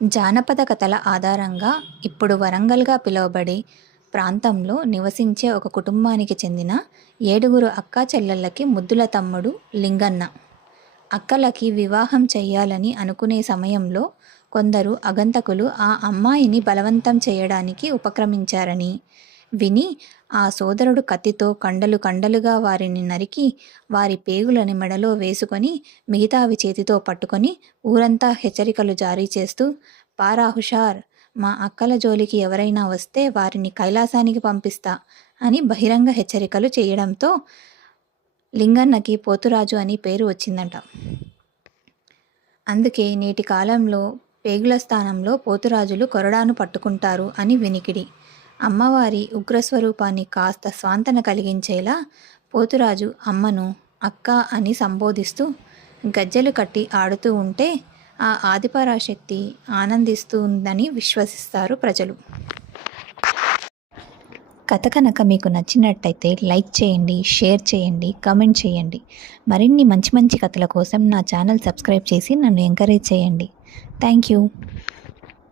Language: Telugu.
జానపద కథల ఆధారంగా ఇప్పుడు వరంగల్గా పిలువబడే ప్రాంతంలో నివసించే ఒక కుటుంబానికి చెందిన 7 అక్కా చెల్లెళ్ళకి ముద్దుల తమ్ముడు లింగన్న. అక్కలకి వివాహం చెయ్యాలని అనుకునే సమయంలో కొందరు అగంతకులు ఆ అమ్మాయిని బలవంతం చేయడానికి ఉపక్రమించారని విని ఆ సోదరుడు కత్తితో కండలు కండలుగా వారిని నరికి వారి పేగులని మెడలో వేసుకొని మిగతావి చేతితో పట్టుకొని ఊరంతా హెచ్చరికలు జారీ చేస్తూ పారా హుషార్, మా అక్కల జోలికి ఎవరైనా వస్తే వారిని కైలాసానికి పంపిస్తా అని బహిరంగ హెచ్చరికలు చేయడంతో లింగన్నకి పోతురాజు అని పేరు వచ్చిందట. అందుకే నేటి కాలంలో పేగుల స్థానంలో పోతురాజులు కొరడాను పట్టుకుంటారు అని వినికిడి. అమ్మవారి ఉగ్రస్వరూపాన్ని కాస్త స్వాంతన కలిగించేలా పోతురాజు అమ్మను అక్క అని సంబోధిస్తూ గజ్జెలు కట్టి ఆడుతూ ఉంటే ఆ ఆదిపరాశక్తి ఆనందిస్తుందని విశ్వసిస్తారు ప్రజలు. కథ కనుక మీకు నచ్చినట్టయితే లైక్ చేయండి, షేర్ చేయండి, కామెంట్ చేయండి. మరిన్ని మంచి మంచి కథల కోసం నా ఛానల్ సబ్స్క్రైబ్ చేసి నన్ను ఎంకరేజ్ చేయండి. Thank you.